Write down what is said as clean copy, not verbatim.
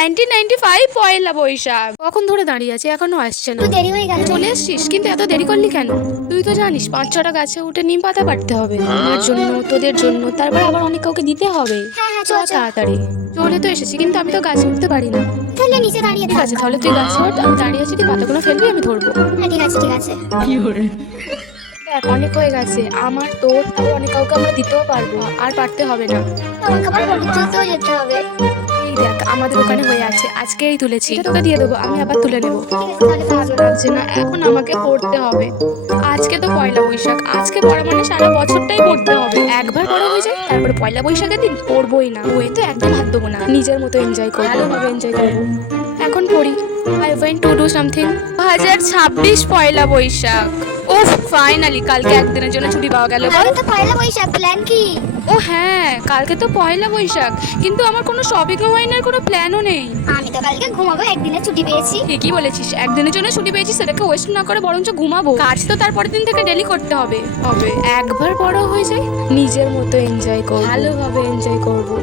1995 পয়লা বৈশাখ। কখন ধরে দাঁড়িয়ে আছে, এখনো আসছে না। দেরি হয়ে গেল। চলে এসছিস, কিন্তু এত দেরি করলি কেন? তুই তো জানিস 5-6টা গাছে উঠে নিম পাতা পাড়তে হবে, আমার জন্য, তোদের জন্য, তারপর আবার অনেক কাউকে দিতে হবে। হ্যাঁ চল তাড়াতাড়ি। চলে তো এসেছি, কিন্তু আমি তো গাছে উঠতে পারি না। তাহলে নিচে দাঁড়িয়ে ঠিক থাক। আছে, তাহলে তুই গাছে ওঠ, আমি দাঁড়িয়ে আছি, তুই পাতাগুলো ফেলবি, আমি ধরবো। হ্যাঁ ঠিক আছে ঠিক আছে। দেখ, অনেক হয়ে গেছে আমার, তোর, তারপর অনেক কাউকে আমরা দিতেও পারবো, আর পারতে হবে না। আমাকে আবার হলুদ তুলতেও যেতে হবে। এই দেখ, আমাদের ওখানে হয়ে আছে, আজকেই তুলেছি, এটা তোকে দিয়ে দেবো, আমি আবার তুলে নেবো। তাহলে ভালো লাগছে না, এখন আমাকে পড়তে হবে। আজকে তো পয়লা বৈশাখ, আজকে পড়া মানে সারা বছরটাই পড়তে হবে। একবার বড় হয়ে যায়, তারপরে পয়লা বৈশাখের দিন পড়বোই না। ওই তো একদম হাত দেবো না, নিজের মতো এনজয় করবো, ভালোভাবে এনজয় করবো। এখন পড়ি। I went to do something. 2026 Poila Boishakh. Oh, finally কালকে একদিনের জন্য ছুটি পাওয়া গেল। কালকে তো পয়লা বৈশাখ, প্ল্যান কি? ও হ্যাঁ, কালকে তো পয়লা বৈশাখ, কিন্তু আমার কোনো শপিংও হয়নি আর কোনো প্ল্যানও নেই। আমি তো কালকে ঘুমাবো, একদিনের ছুটি পেয়েছি। ঠিকই বলেছিস, একদিনের জন্য ছুটি পেয়েছিস, সেটাকে ওয়েস্ট না করে বরঞ্চ ঘুমাবো। কাজ তো তারপরের দিন থেকে ডেলি করতে হবে। একবার বড় হয়ে যায়, নিজের মতো এনজয় করবো, ভালোভাবে এনজয় করবো।